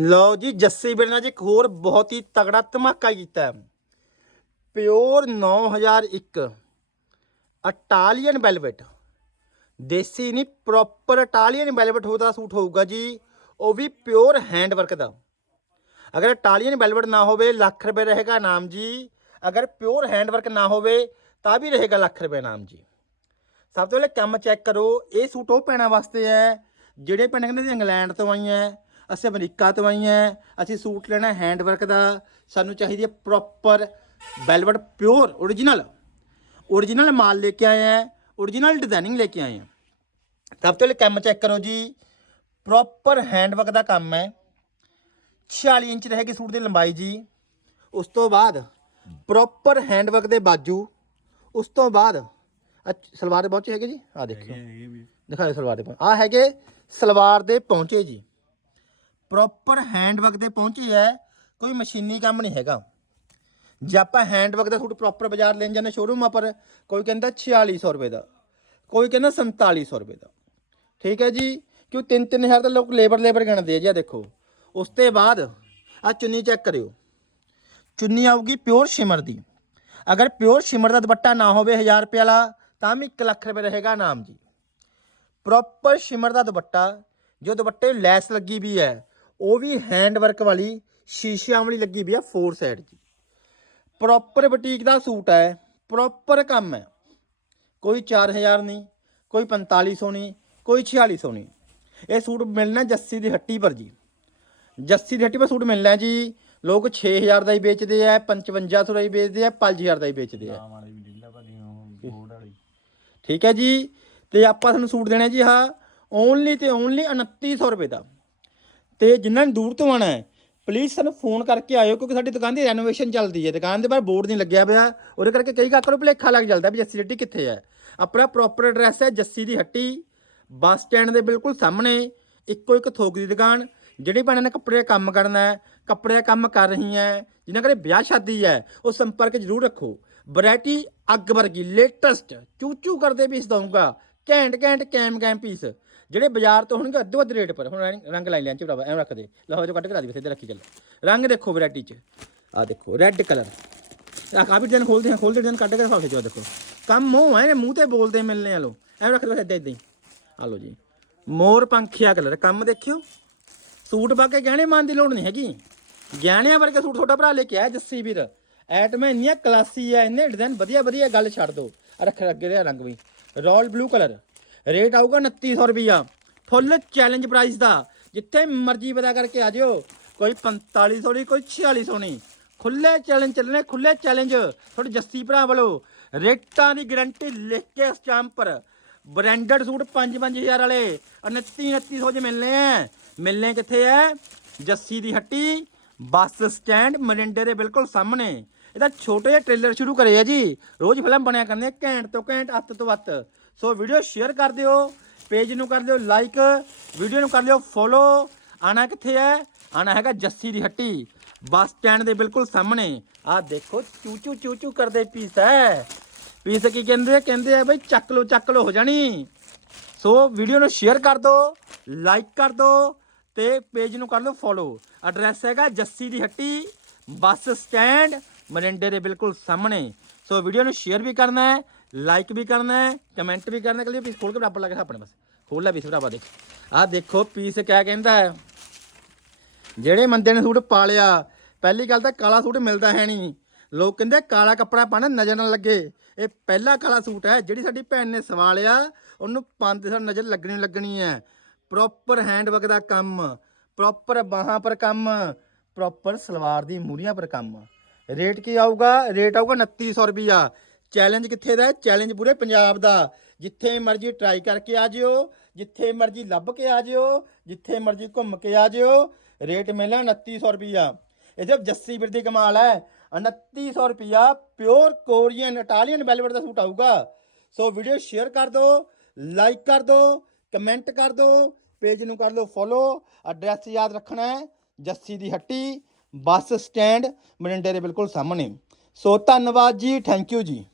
ਲਓ ਜੀ, ਜੱਸੀ ਬਿਰਨਾ ਜੀ, ਇੱਕ ਹੋਰ ਬਹੁਤ ਹੀ ਤਗੜਾ ਧਮਾਕਾ ਕੀਤਾ ਹੈ। ਪਿਓਰ 9001 ਇਟਾਲੀਅਨ ਵੈਲਵਟ ਦੇਸੀ ਨਹੀਂ ਪ੍ਰੋਪਰ ਇਟਾਲੀਅਨ ਵੈਲਵਟ ਹੋਦਾ ਸੂਟ ਹੋਊਗਾ ਜੀ, ਉਹ ਵੀ ਪਿਓਰ ਹੈਂਡ ਵਰਕ ਦਾ। ਅਗਰ ਇਟਾਲੀਅਨ ਵੈਲਵਟ ਨਾ ਹੋਵੇ, ਲੱਖ ਰੁਪਏ ਰਹੇਗਾ ਨਾਮ ਜੀ। ਅਗਰ ਪਿਓਰ ਹੈਂਡ ਵਰਕ ਨਾ ਹੋਵੇ, ਤਾਂ ਵੀ ਰਹੇਗਾ ਲੱਖ ਰੁਪਏ ਨਾਮ ਜੀ। ਸਭ ਤੋਂ ਪਹਿਲੇ ਕੰਮ ਚੈੱਕ ਕਰੋ, ਇਹ ਸੂਟ ਉਹ ਪੈਣਾ ਵਾਸਤੇ ਹੈ, ਜਿਹੜੇ ਭੈਣਾਂ ਕਹਿੰਦੇ ਇੰਗਲੈਂਡ ਤੋਂ ਆਈਆਂ। ਅਸੀਂ ਅਮਰੀਕਾ ਤੋਂ ਆਈਆਂ ਅਸੀਂ ਸੂਟ ਲੈਣਾ ਹੈਂਡ ਵਰਕ ਦਾ। ਸਾਨੂੰ ਚਾਹੀਦੀ ਹੈ proper velvet pure origignal origignal ਮਾਲ ਲੈ ਕੇ ਆਏ ਆ origignal ਡਿਜ਼ਾਈਨਿੰਗ ਲੈ ਕੇ ਆਏ ਆ ਸਭ ਤੋਂ ਪਹਿਲੇ ਕੰਮ ਚੈੱਕ ਕਰੋ ਜੀ ਪ੍ਰੋਪਰ ਹੈਂਡ ਵਰਕ ਦਾ ਕੰਮ ਹੈ। 46 ਇੰਚ ਰਹੇਗੀ ਸੂਟ ਦੀ ਲੰਬਾਈ ਜੀ। ਉਸ ਤੋਂ ਬਾਅਦ ਪ੍ਰੋਪਰ ਹੈਂਡ ਵਰਕ ਦੇ ਬਾਜੂ। ਉਸ ਤੋਂ ਬਾਅਦ ਸਲਵਾਰ ਦੇ ਪਹੁੰਚੇ ਹੈਗੇ ਜੀ? ਆ ਦੇਖਿਓ। ਦਿਖਾਓ ਸਲਵਾਰ ਦੇ ਆ ਹੈਗੇ ਸਲਵਾਰ ਦੇ ਪਹੁੰਚੇ ਜੀ। ਪ੍ਰੋਪਰ ਹੈਂਡ 'ਤੇ ਪਹੁੰਚੀ ਹੈ ਕੋਈ ਮਸ਼ੀਨੀ ਕੰਮ ਨਹੀਂ ਹੈਗਾ। ਜੇ ਆਪਾਂ ਹੈਂਡ ਦਾ ਸੂਟ ਪ੍ਰੋਪਰ ਬਾਜ਼ਾਰ ਲੈਣ ਜਾਂਦੇ ਸ਼ੋਰੂਮ ਪਰ ਕੋਈ ਕਹਿੰਦਾ 4600 ਰੁਪਏ ਦਾ, ਕੋਈ ਕਹਿੰਦਾ 4700 ਰੁਪਏ ਦਾ। ਠੀਕ ਹੈ ਜੀ, ਕਿਉਂ 3-3000 ਦਾ ਲੋਕ ਲੇਬਰ ਲੇਬਰ ਗਿਣਦੇ ਆ ਜੀ ਆ ਦੇਖੋ। ਉਸ ਤੋਂ ਬਾਅਦ ਆ ਚੁੰਨੀ ਚੈੱਕ ਕਰਿਓ। ਚੁੰਨੀ ਆਊਗੀ ਪਿਓਰ ਸ਼ਿਮਰ ਦੀ। ਅਗਰ ਪਿਓਰ ਸ਼ਿਮਰ ਦਾ ਦੁਪੱਟਾ ਨਾ ਹੋਵੇ 1000 ਰੁਪਏ ਵਾਲਾ, ਤਾਂ ਵੀ 1 ਲੱਖ ਰੁਪਏ ਰਹੇਗਾ ਨਾਮ ਜੀ। ਪ੍ਰੋਪਰ ਸ਼ਿਮਰ ਦਾ ਦੁਪੱਟਾ, ਜੋ ਦੁਪੱਟੇ ਲੈਸ ਲੱਗੀ ਵੀ ਹੈ ਉਹ ਵੀ ਹੈਂਡ ਵਰਕ ਵਾਲੀ ਸ਼ੀਸ਼ਿਆਂ ਵਾਲੀ ਲੱਗੀ ਵੀ ਹੈ ਫੋਰ ਸਾਈਡ ਜੀ ਪ੍ਰੋਪਰ ਬੁਟੀਕ ਦਾ ਸੂਟ ਹੈ ਪ੍ਰੋਪਰ ਕੰਮ ਹੈ। ਕੋਈ 4000 ਨਹੀਂ ਕੋਈ 4500 ਨਹੀਂ ਕੋਈ 4600 ਨਹੀਂ। ਇਹ ਸੂਟ ਮਿਲਣਾ ਜੱਸੀ ਦੀ ਹੱਟੀ ਪਰ ਜੀ। ਜੱਸੀ ਦੀ ਹੱਟੀ ਪਰ ਸੂਟ ਮਿਲਣਾ ਜੀ ਲੋਕ 6000 ਦਾ ਹੀ ਵੇਚਦੇ ਆ 5500 ਦਾ ਹੀ ਵੇਚਦੇ ਆ 5000 ਦਾ ਹੀ ਵੇਚਦੇ ਆ। ਵਾਲੀ ਵੀ ਢਿੱਲਾ ਭਾਜੀ ਉਹ ਬੋਰਡ ਵਾਲੀ। ਠੀਕ ਹੈ ਜੀ ਤੇ ਆਪਾਂ ਤੁਹਾਨੂੰ ਸੂਟ ਦੇਣਾ ਜੀ ਆਹ ਓਨਲੀ ਤੇ ਓਨਲੀ 2900 ਰੁਪਏ ਦਾ। ਤੇ ਜਿਨ੍ਹਾਂ ਨੇ ਦੂਰ ਤੋਂ ਆਣਾ ਹੈ ਪਲੀਜ਼ ਸਾਨੂੰ ਫੋਨ ਕਰਕੇ ਆਇਓ ਕਿਉਂਕਿ ਸਾਡੀ ਦੁਕਾਨ ਦੀ ਰੈਨੋਵੇਸ਼ਨ ਚੱਲਦੀ ਹੈ। ਦੁਕਾਨ ਦੇ ਬਾਹਰ ਬੋਰਡ ਨਹੀਂ ਲੱਗਿਆ ਪਿਆ। ਉਹਦੇ ਕਰਕੇ ਕਈ ਕਾਕਰ ਨੂੰ ਭੁਲੇਖਾ ਲੱਗ ਜਾਂਦਾ ਵੀ ਜੱਸੀ ਦੀ ਹੱਟੀ ਕਿੱਥੇ ਹੈ। ਆਪਣਾ ਪ੍ਰੋਪਰ ਐਡਰੈਸ ਹੈ ਜੱਸੀ ਦੀ ਹੱਟੀ, ਬੱਸ ਸਟੈਂਡ ਦੇ ਬਿਲਕੁਲ ਸਾਹਮਣੇ, ਇੱਕੋ ਇੱਕ ਥੋਕ ਦੀ ਦੁਕਾਨ, ਜਿਹੜੀ ਭੈਣਾਂ ਨੇ ਕੱਪੜੇ ਦਾ ਕੰਮ ਕਰਨਾ ਹੈ, ਕੱਪੜੇ ਦਾ ਕੰਮ ਕਰ ਰਹੀ ਹੈ, ਜਿਨ੍ਹਾਂ ਘਰੇ ਵਿਆਹ ਸ਼ਾਦੀ ਹੈ, ਉਹ ਸੰਪਰਕ ਜ਼ਰੂਰ ਰੱਖੋ। ਵੈਰਾਈਟੀ ਅੱਗ ਵਰਗੀ ਲੇਟੈਸਟ ਚੂਚੂ ਕਰਦੇ ਪੀਸ ਦਊਂਗਾ ਘੈਂਟ ਘੈਂਟ ਕੈਮ ਕੈਮ ਪੀਸ ਜਿਹੜੇ ਬਾਜ਼ਾਰ ਤੋਂ ਹੋਣਗੇ ਅੱਧੋ ਅੱਧ ਰੇਟ ਪਰ। ਹੁਣ ਰੰਗ- ਰੰਗ ਲਾਈ ਲੈਣ ਚ ਭਰਾਵਾ ਐਵੇਂ ਰੱਖ ਦੇ। ਲਹੋ ਜੋ ਕੱਟ ਕੇ ਲਾ ਸਿੱਧੇ ਰੱਖੀ ਚੱਲ। ਰੰਗ ਦੇਖੋ ਵੈਰਾਈਟੀ ਚ। ਆ ਦੇਖੋ ਰੈੱਡ ਕਲਰ ਆ ਕਾਫੀ ਡਿਜ਼ਾਈਨ ਖੋਲਦੇ ਹਾਂ ਖੋਲਦੇ ਡਿਜ਼ਾਈਨ ਕੱਢ ਕੇ ਦਿਖਾ ਕੇ ਦੇਖੋ। ਕੰਮ ਮੂੰਹ ਹੈ ਮੂੰਹ ਤੇ ਬੋਲਦੇ ਮਿਲਨੇ ਆ ਲੋ ਐਵੇਂ ਰੱਖ ਦੋ ਸਿੱਧੇ ਇਦਾਂ ਹੀ। ਆ ਲੋ ਜੀ। ਮੋਰ ਪੰਖੀਆ ਕਲਰ ਕੰਮ ਦੇਖਿਓ। ਸੂਟ ਪਾ ਕੇ ਗਹਿਣੇ ਮਾਨ ਦੀ ਲੋੜ ਨਹੀਂ ਹੈਗੀ। ਗਹਿਣਿਆਂ ਵਰਗੇ ਸੂਟ ਤੁਹਾਡਾ ਭਰਾ ਲੈ ਕੇ ਆਇਆ, ਜੱਸੀ ਵੀਰ। ਐਟਮਾਂ ਇੰਨੀਆਂ ਕਲਾਸੀ ਆ, ਇੰਨੇ ਡਿਜ਼ਾਈਨ ਵਧੀਆ ਵਧੀਆ ਗੱਲ ਛੱਡ ਦੋ। ਆਹ ਰੱਖ ਅੱਗੇ ਦੇ ਰੰਗ ਵੀ। ਰਾਇਲ ਬਲੂ ਕਲਰ ਰੇਟ ਆਊਗਾ 2900 ਰੁਪਿਆ ਫੁੱਲ ਚੈਲੰਜ ਪ੍ਰਾਈਸ ਦਾ। ਜਿੱਥੇ ਮਰਜ਼ੀ ਪਤਾ ਕਰਕੇ ਆ ਜਿਓ। ਕੋਈ 4500 ਨਹੀਂ, ਕੋਈ 4600 ਨਹੀਂ। ਖੁੱਲੇ ਚੈਲੰਜ ਚੱਲਣੇ ਖੁੱਲੇ ਚੈਲੰਜ ਤੁਹਾਡੇ ਜੱਸੀ ਭਰਾ ਵੱਲੋਂ ਰੇਟਾਂ ਦੀ ਗਾਰੰਟੀ ਲਿਖ ਕੇ ਸਟੈਂਪ ਪਰ। ਬ੍ਰਾਂਡਡ ਸੂਟ 5-5000 ਵਾਲੇ। 29-2900 ਚ ਮਿਲਨੇ ਆ। ਮਿਲਨੇ ਕਿੱਥੇ ਐ ਜੱਸੀ ਦੀ ਹੱਟੀ। ਬੱਸ ਸਟੈਂਡ ਮਰਿੰਡੇ ਦੇ ਬਿਲਕੁਲ ਸਾਹਮਣੇ। ਇਹਦਾ ਛੋਟੇ ਜਿਹਾ ਟ੍ਰੇਲਰ ਸ਼ੁਰੂ ਕਰੇ ਆ ਜੀ। ਰੋਜ਼ ਫਿਲਮ ਬਣਿਆ ਕਰਨੇ ਘੈਂਟ ਤੋਂ ਘੈਂਟ, ਅੱਤ ਤੋਂ ਅੱਤ। ਸੋ ਵੀਡੀਓ ਸ਼ੇਅਰ ਕਰ ਦਿਓ ਪੇਜ ਨੂੰ ਕਰ ਦਿਓ ਲਾਈਕ ਵੀਡੀਓ ਨੂੰ ਕਰ ਲਿਓ ਫੋਲੋ ਆਣਾ ਕਿੱਥੇ ਹੈ? ਆਣਾ ਹੈਗਾ ਜੱਸੀ ਦੀ ਹੱਟੀ, ਬੱਸ ਸਟੈਂਡ ਦੇ ਬਿਲਕੁਲ ਸਾਹਮਣੇ। ਆਹ ਦੇਖੋ ਚੂਚੂ ਚੂਚੂ ਕਰਦੇ ਪੀਸ ਹੈ। ਪੀਸ ਕੀ ਕਹਿੰਦੇ ਆ? ਕਹਿੰਦੇ ਆ ਬਈ ਚੱਕ ਲੋ ਚੱਕ ਲੋ ਹੋ ਜਾਣੀ। ਸੋ ਵੀਡੀਓ ਨੂੰ ਸ਼ੇਅਰ ਕਰ ਦਿਓ ਲਾਈਕ ਕਰ ਦਿਓ ਤੇ ਪੇਜ ਨੂੰ ਕਰ ਲਓ ਫੋਲੋ ਐਡਰੈਸ ਹੈਗਾ ਜੱਸੀ ਦੀ ਹੱਟੀ, ਬੱਸ ਸਟੈਂਡ ਮਰਿੰਡੇ ਦੇ ਬਿਲਕੁਲ ਸਾਹਮਣੇ। ਸੋ ਵੀਡੀਓ ਨੂੰ ਸ਼ੇਅਰ ਵੀ ਕਰਨਾ ਹੈ ਲਾਈਕ ਵੀ ਕਰਨਾ ਹੈ ਕਮੈਂਟ ਵੀ ਕਰਨਾ ਹੈ। ਪੀਸ ਖੋਲ ਕੇ ਬਰਾਬਰ ਲੱਗ ਰਿਹਾ ਆਪਣੇ ਬਸ। ਖੋਲ ਲੈ ਪੀਸ ਬਰਾਬਰ ਦੇਖ। ਆਹ ਦੇਖੋ ਪੀਸ ਕਿਆ ਕਹਿੰਦਾ ਹੈ? ਜਿਹੜੇ ਬੰਦੇ ਨੇ ਸੂਟ ਪਾ ਲਿਆ ਪਹਿਲੀ ਗੱਲ ਤਾਂ ਕਾਲਾ ਸੂਟ ਮਿਲਦਾ ਹੈ ਨਹੀਂ। ਲੋਕ ਕਹਿੰਦੇ ਕਾਲਾ ਕੱਪੜਾ ਪਾਣਾ ਨਜ਼ਰ ਨਾ ਲੱਗੇ। ਇਹ ਪਹਿਲਾ ਕਾਲਾ ਸੂਟ ਹੈ, ਜਿਹੜੀ ਸਾਡੀ ਭੈਣ ਨੇ ਸਵਾ ਲਿਆ ਉਹਨੂੰ ਪਾਉਂਦੇ ਸਾਲ ਨਜ਼ਰ ਲੱਗਣੀ ਲੱਗਣੀ ਹੈ। ਪ੍ਰੋਪਰ ਹੈਂਡਵਰਕ ਦਾ ਕੰਮ ਪ੍ਰੋਪਰ ਬਾਹਾਂ ਪਰ ਕੰਮ ਪ੍ਰੋਪਰ ਸਲਵਾਰ ਦੀ ਮੂਰੀਆਂ ਪਰ ਕੰਮ। ਰੇਟ ਕੀ ਆਊਗਾ? ਰੇਟ ਆਊਗਾ 2900 ਰੁਪਿਆ ਚੈਲੰਜ ਕਿੱਥੇ ਦਾ ਚੈਲੰਜ ਪੂਰੇ ਪੰਜਾਬ ਦਾ। ਜਿੱਥੇ ਮਰਜ਼ੀ ਟਰਾਈ ਕਰਕੇ ਆ ਜਿਓ, ਜਿੱਥੇ ਮਰਜ਼ੀ ਲੱਭ ਕੇ ਆ ਜਿਓ, ਜਿੱਥੇ ਮਰਜ਼ੀ ਘੁੰਮ ਕੇ ਆ ਜਿਓ, ਰੇਟ ਮਿਲਣਾ 2900 ਰੁਪਿਆ ਇਹ ਜਬ ਜੱਸੀ ਵੀਰ ਦੀ ਕਮਾਲ ਹੈ 2900 ਰੁਪਿਆ ਪਿਓਰ ਕੋਰੀਅਨ ਇਟਾਲੀਅਨ ਵੈਲਵਟ ਦਾ ਸੂਟ ਆਊਗਾ। ਸੋ ਵੀਡੀਓ ਸ਼ੇਅਰ ਕਰ ਦਿਓ ਲਾਈਕ ਕਰ ਦਿਓ ਕਮੈਂਟ ਕਰ ਦਿਓ ਪੇਜ ਨੂੰ ਕਰ ਲਓ ਫੋਲੋ ਐਡਰੈਸ ਯਾਦ ਰੱਖਣਾ ਹੈ, ਜੱਸੀ ਦੀ ਹੱਟੀ। ਬੱਸ ਸਟੈਂਡ ਮਰਿੰਡੇ ਦੇ ਬਿਲਕੁਲ ਸਾਹਮਣੇ। ਸੋ ਧੰਨਵਾਦ ਜੀ ਥੈਂਕ ਯੂ ਜੀ।